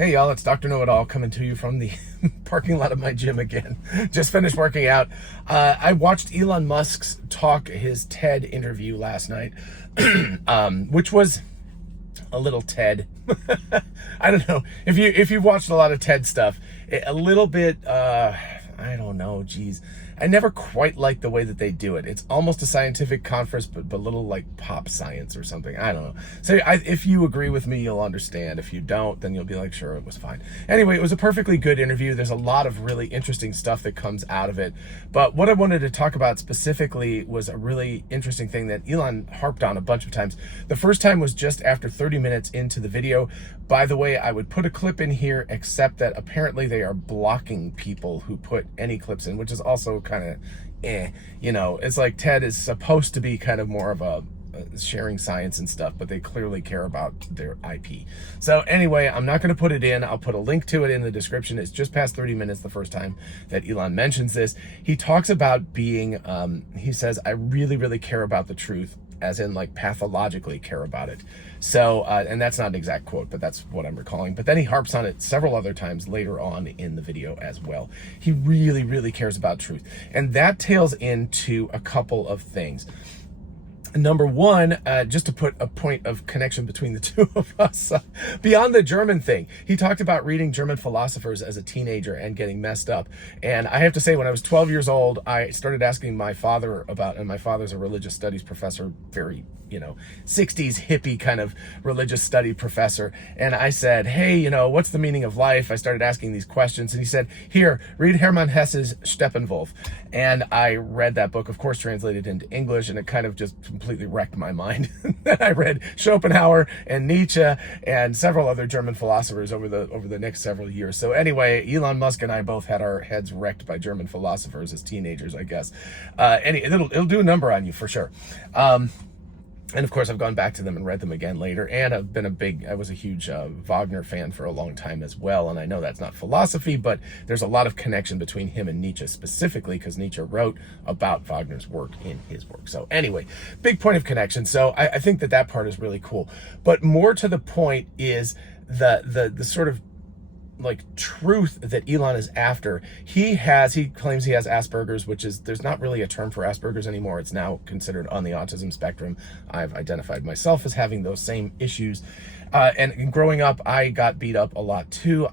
Hey y'all, it's Dr. Know-It-All coming to you from the parking lot of my gym again. Just finished working out. I watched Elon Musk's talk, his TED interview last night, which was a little TED. I don't know, if you've watched a lot of TED stuff, a little bit, I don't know, geez. I never quite like the way that they do it. It's almost a scientific conference, but a little like pop science or something. I don't know. So if you agree with me, you'll understand. If you don't, then you'll be like, sure, it was fine. Anyway, it was a perfectly good interview. There's a lot of really interesting stuff that comes out of it. But what I wanted to talk about specifically was a really interesting thing that Elon harped on a bunch of times. The first time was just after 30 minutes into the video. By the way, I would put a clip in here, except that apparently they are blocking people who put any clips in, which is also kind of you know, it's like TED is supposed to be kind of more of a sharing science and stuff, but they clearly care about their IP. So anyway, I'm not going to put it in. I'll put a link to it in the description. It's just past 30 minutes the first time that Elon mentions this. He talks about being, he says, I really care about the truth, as in like pathologically care about it. So, and that's not an exact quote, but that's what I'm recalling. But then he harps on it several other times later on in the video as well. He really cares about truth. And that tails into a couple of things. Number one, just to put a point of connection between the two of us, beyond the German thing, he talked about reading German philosophers as a teenager and getting messed up. And I have to say, when I was 12 years old, I started asking my father about, and my father's a religious studies professor, very, you know, 60s hippie kind of religious study professor. And I said, hey, you know, what's the meaning of life? I started asking these questions, and he said, here, read Hermann Hesse's Steppenwolf. And I read that book, of course, translated into English, and it kind of just completely wrecked my mind. Then I read Schopenhauer and Nietzsche and several other German philosophers over the next several years. So anyway, Elon Musk and I both had our heads wrecked by German philosophers as teenagers, I guess. It'll do a number on you for sure. And of course, I've gone back to them and read them again later. And I was a huge Wagner fan for a long time as well. And I know that's not philosophy, but there's a lot of connection between him and Nietzsche specifically, because Nietzsche wrote about Wagner's work in his work. So anyway, big point of connection. So I think that part is really cool. But more to the point is the sort of like truth that Elon is after. He claims he has Asperger's, which is, there's not really a term for Asperger's anymore. It's now considered on the autism spectrum. I've identified myself as having those same issues. And growing up, I got beat up a lot too.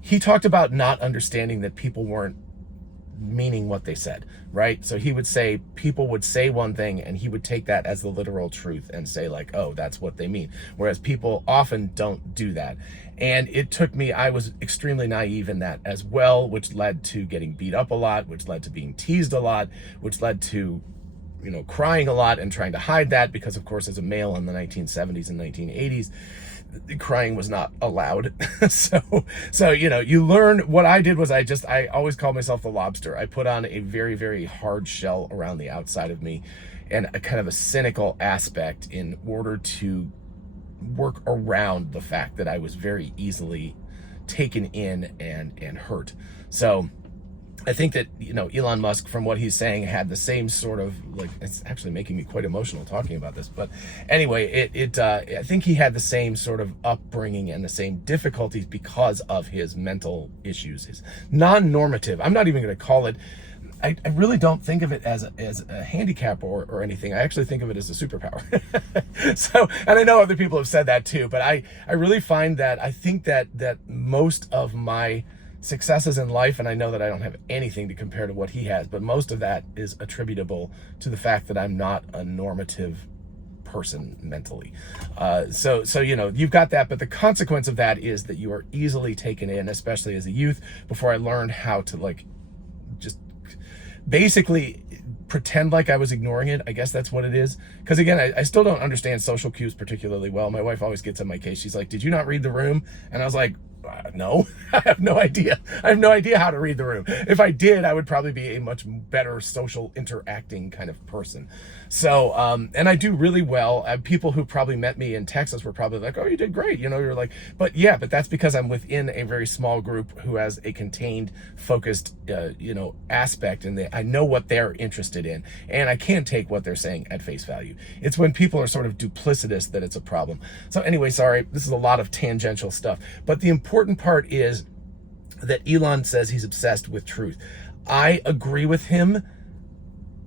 He talked about not understanding that people weren't meaning what they said, right? So he would say, people would say one thing and he would take that as the literal truth and say like, oh, that's what they mean. Whereas people often don't do that. And it took me, I was extremely naive in that as well, which led to getting beat up a lot, which led to being teased a lot, which led to, you know, crying a lot and trying to hide that, because of course, as a male in the 1970s and 1980s, crying was not allowed. so you know, you learn. What I did was I always called myself the lobster. I put on a very hard shell around the outside of me, and a kind of a cynical aspect in order to work around the fact that I was very easily taken in and hurt. So I think that, you know, Elon Musk, from what he's saying, had the same sort of, like, it's actually making me quite emotional talking about this. But anyway, I think he had the same sort of upbringing and the same difficulties because of his mental issues, his non-normative. I'm not even going to call it, I really don't think of it as a handicap or anything. I actually think of it as a superpower. So, and I know other people have said that too, but I really find that, I think that most of my successes in life, and I know that I don't have anything to compare to what he has, but most of that is attributable to the fact that I'm not a normative person mentally. So you know, you've got that, but the consequence of that is that you are easily taken in, especially as a youth. Before I learned how to, like, just basically pretend like I was ignoring it. I guess that's what it is. Because again, I still don't understand social cues particularly well. My wife always gets on my case. She's like, did you not read The Room? And I was like, No, I have no idea. I have no idea how to read the room. If I did, I would probably be a much better social interacting kind of person. So, and I do really well. People who probably met me in Texas were probably like, oh, you did great. You know, you're like, but yeah, but that's because I'm within a very small group who has a contained, focused, you know, aspect. And I know what they're interested in, and I can't take what they're saying at face value. It's when people are sort of duplicitous that it's a problem. So anyway, sorry, this is a lot of tangential stuff, but the important part is that Elon says he's obsessed with truth. I agree with him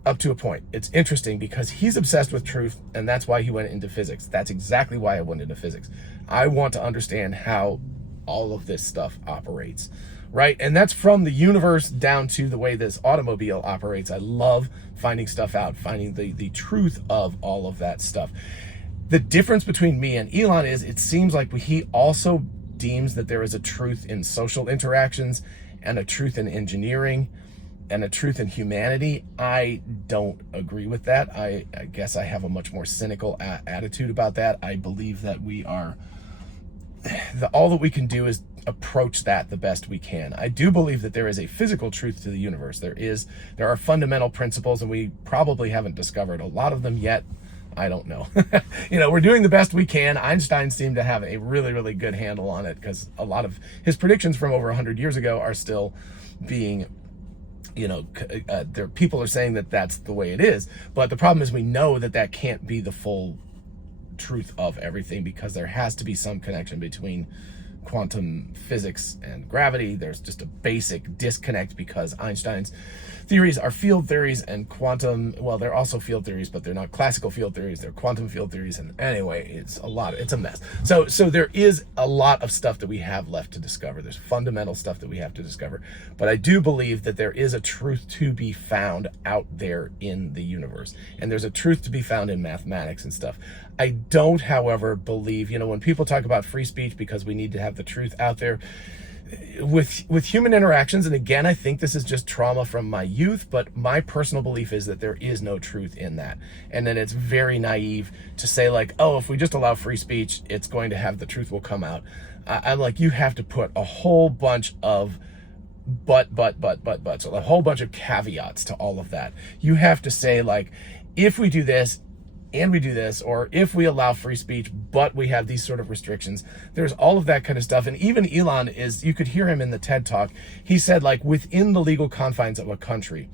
up to a point. It's interesting because he's obsessed with truth, and that's why he went into physics. That's exactly why I went into physics. I want to understand how all of this stuff operates, right? And that's from the universe down to the way this automobile operates. I love finding stuff out, finding the truth of all of that stuff. The difference between me and Elon is it seems like he also deems that there is a truth in social interactions and a truth in engineering and a truth in humanity. I don't agree with that. I guess I have a much more cynical attitude about that. I believe that we are, all that we can do is approach that the best we can. I do believe that there is a physical truth to the universe. There are fundamental principles, and we probably haven't discovered a lot of them yet. I don't know. You know, we're doing the best we can. Einstein seemed to have a really, really good handle on it because a lot of his predictions from over 100 years ago are still being, you know, people are saying that that's the way it is. But the problem is we know that that can't be the full truth of everything because there has to be some connection between quantum physics and gravity. There's just a basic disconnect because Einstein's theories are field theories and quantum, well, they're also field theories, but they're not classical field theories, they're quantum field theories. And anyway, it's a mess. So there is a lot of stuff that we have left to discover. There's fundamental stuff that we have to discover. But I do believe that there is a truth to be found out there in the universe. And there's a truth to be found in mathematics and stuff. I don't, however, believe, you know, when people talk about free speech because we need to have the truth out there, with human interactions, and again, I think this is just trauma from my youth, but my personal belief is that there is no truth in that. And then it's very naive to say like, oh, if we just allow free speech, it's going to have, the truth will come out. I'm like, you have to put a whole bunch of so a whole bunch of caveats to all of that. You have to say like, if we do this, and we do this, or if we allow free speech, but we have these sort of restrictions, there's all of that kind of stuff. And even Elon is, you could hear him in the TED Talk, he said like within the legal confines of a country.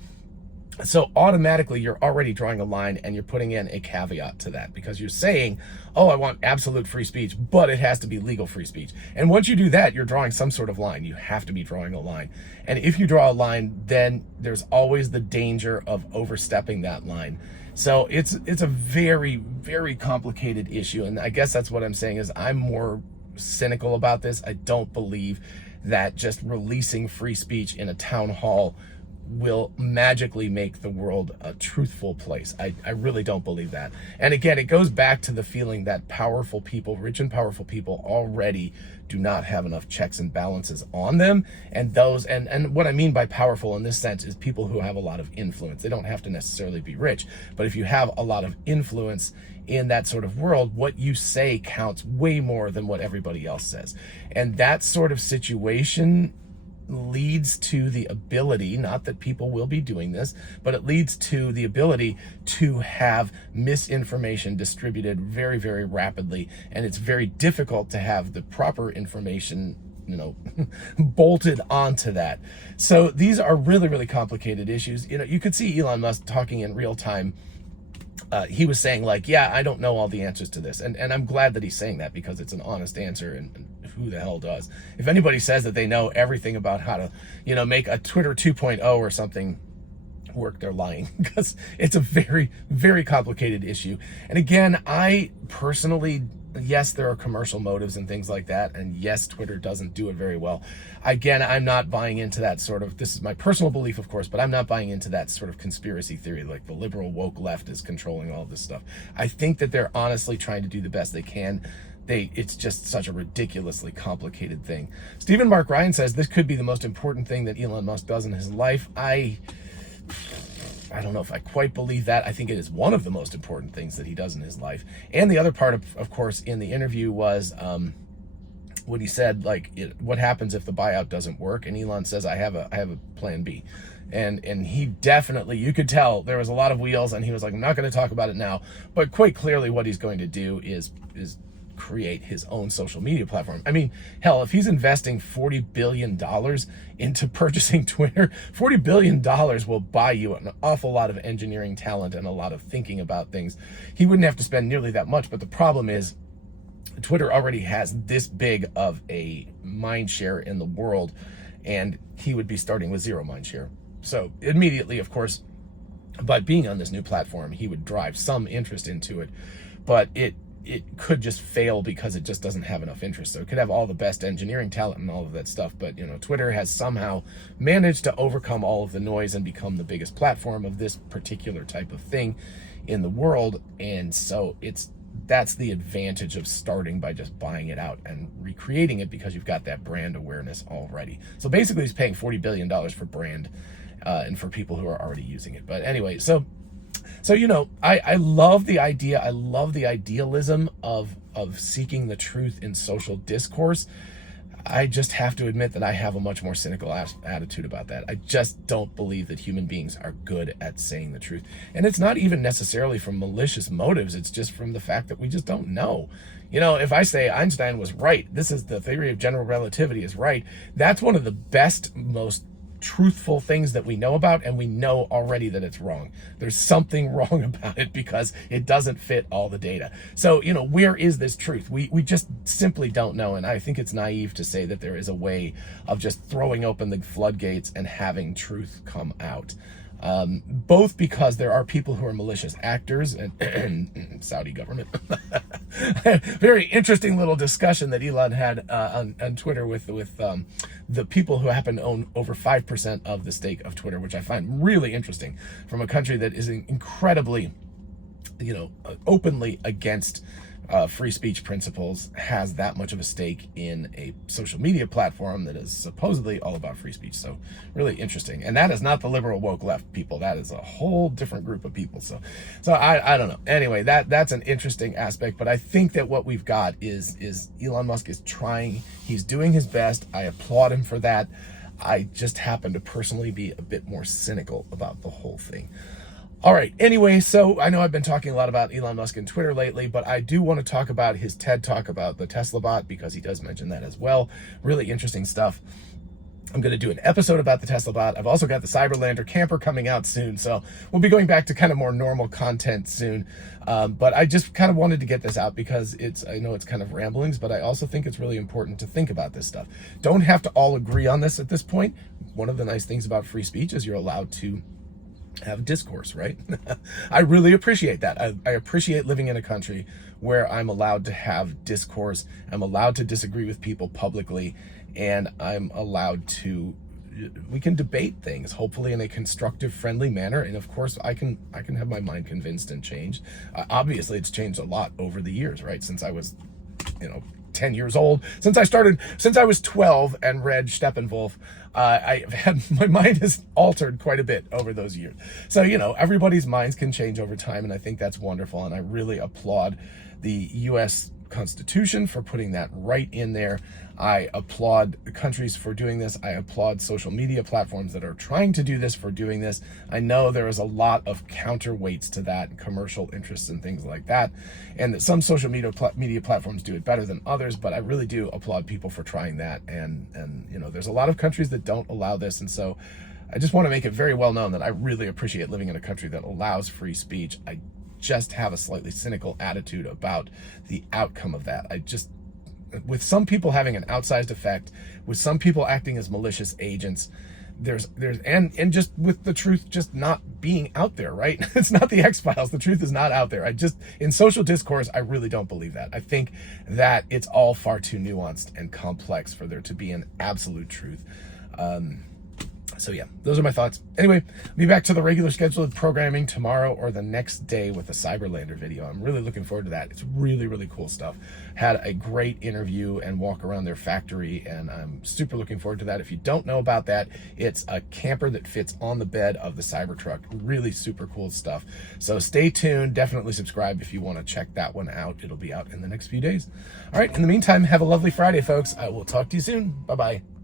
So automatically you're already drawing a line and you're putting in a caveat to that because you're saying, oh, I want absolute free speech, but it has to be legal free speech. And once you do that, you're drawing some sort of line. You have to be drawing a line. And if you draw a line, then there's always the danger of overstepping that line. So it's a very, very complicated issue. And I guess that's what I'm saying is I'm more cynical about this. I don't believe that just releasing free speech in a town hall will magically make the world a truthful place. I really don't believe that. And again, it goes back to the feeling that powerful people, rich and powerful people, already do not have enough checks and balances on them. And those, and what I mean by powerful in this sense is people who have a lot of influence. They don't have to necessarily be rich, but if you have a lot of influence in that sort of world, what you say counts way more than what everybody else says. And that sort of situation leads to the ability, not that people will be doing this, but it leads to the ability to have misinformation distributed very, very rapidly. And it's very difficult to have the proper information, you know, bolted onto that. So these are really, really complicated issues. You know, you could see Elon Musk talking in real time. He was saying like, yeah, I don't know all the answers to this. And I'm glad that he's saying that because it's an honest answer, and who the hell does? If anybody says that they know everything about how to, you know, make a Twitter 2.0 or something work, they're lying because it's a very, very complicated issue. And again, I personally, yes, there are commercial motives and things like that. And yes, Twitter doesn't do it very well. Again, I'm not buying into that sort of, this is my personal belief, of course, but I'm not buying into that sort of conspiracy theory, like the liberal woke left is controlling all this stuff. I think that they're honestly trying to do the best they can. It's just such a ridiculously complicated thing. Stephen Mark Ryan says this could be the most important thing that Elon Musk does in his life. I don't know if I quite believe that. I think it is one of the most important things that he does in his life. And the other part, of course, in the interview was when he said, like, what happens if the buyout doesn't work? And Elon says, I have a plan B. And he definitely, you could tell there was a lot of wheels, and he was like, I'm not going to talk about it now, but quite clearly what he's going to do is create his own social media platform. I mean, hell, if he's investing $40 billion into purchasing Twitter, $40 billion will buy you an awful lot of engineering talent and a lot of thinking about things. He wouldn't have to spend nearly that much, but the problem is Twitter already has this big of a mind share in the world, and he would be starting with zero mind share. So immediately, of course, by being on this new platform, he would drive some interest into it, but it could just fail because it just doesn't have enough interest. So it could have all the best engineering talent and all of that stuff, but Twitter has somehow managed to overcome all of the noise and become the biggest platform of this particular type of thing in the world. And so that's the advantage of starting by just buying it out and recreating it, because you've got that brand awareness already. So basically he's paying $40 billion for brand and for people who are already using it. But anyway, so I love the idea. I love the idealism of seeking the truth in social discourse. I just have to admit that I have a much more cynical attitude about that. I just don't believe that human beings are good at saying the truth. And it's not even necessarily from malicious motives. It's just from the fact that we just don't know. If I say Einstein was right, this is the theory of general relativity is right, that's one of the best, most truthful things that we know about, and we know already that it's wrong. There's something wrong about it because it doesn't fit all the data. So, where is this truth? We just simply don't know, and I think it's naive to say that there is a way of just throwing open the floodgates and having truth come out. Both because there are people who are malicious actors and Saudi government. Very interesting little discussion that Elon had on Twitter with the people who happen to own over 5% of the stake of Twitter, which I find really interesting, from a country that is incredibly, openly against free speech principles, has that much of a stake in a social media platform that is supposedly all about free speech. So really interesting. And that is not the liberal woke left people. That is a whole different group of people. So I don't know. Anyway, that's an interesting aspect, but I think that what we've got is Elon Musk is trying, he's doing his best. I applaud him for that. I just happen to personally be a bit more cynical about the whole thing. All right, anyway, so I know I've been talking a lot about Elon Musk and Twitter lately, but I do want to talk about his TED Talk about the Tesla bot, because he does mention that as well. Really interesting stuff. I'm going to do an episode about the Tesla bot. I've also got the Cyberlander camper coming out soon, so we'll be going back to kind of more normal content soon. But I just kind of wanted to get this out because I know it's kind of ramblings, but I also think it's really important to think about this stuff. Don't have to all agree on this at this point. One of the nice things about free speech is you're allowed to have discourse, right? I really appreciate that. I appreciate living in a country where I'm allowed to have discourse. I'm allowed to disagree with people publicly, and I'm allowed to, we can debate things, hopefully in a constructive, friendly manner. And of course, I can have my mind convinced and changed. Obviously, it's changed a lot over the years, right? Since I was, 10 years old, since I was 12 and read Steppenwolf, my mind has altered quite a bit over those years. So, everybody's minds can change over time, and I think that's wonderful. And I really applaud the U.S. Constitution for putting that right in there. I applaud countries for doing this. I applaud social media platforms that are trying to do this for doing this. I know there is a lot of counterweights to that, commercial interests and things like that, and that some social media platforms do it better than others, but I really do applaud people for trying that. And there's a lot of countries that don't allow this, and so I just want to make it very well known that I really appreciate living in a country that allows free speech. I just have a slightly cynical attitude about the outcome of that. With some people having an outsized effect, with some people acting as malicious agents, and just with the truth just not being out there, right? It's not the X-Files. The truth is not out there. In social discourse, I really don't believe that. I think that it's all far too nuanced and complex for there to be an absolute truth. So yeah, those are my thoughts. Anyway, be back to the regular scheduled programming tomorrow or the next day with a Cyberlander video. I'm really looking forward to that. It's really, really cool stuff. Had a great interview and walk around their factory, and I'm super looking forward to that. If you don't know about that, it's a camper that fits on the bed of the Cybertruck. Really super cool stuff. So stay tuned. Definitely subscribe if you want to check that one out. It'll be out in the next few days. All right, in the meantime, have a lovely Friday, folks. I will talk to you soon. Bye-bye.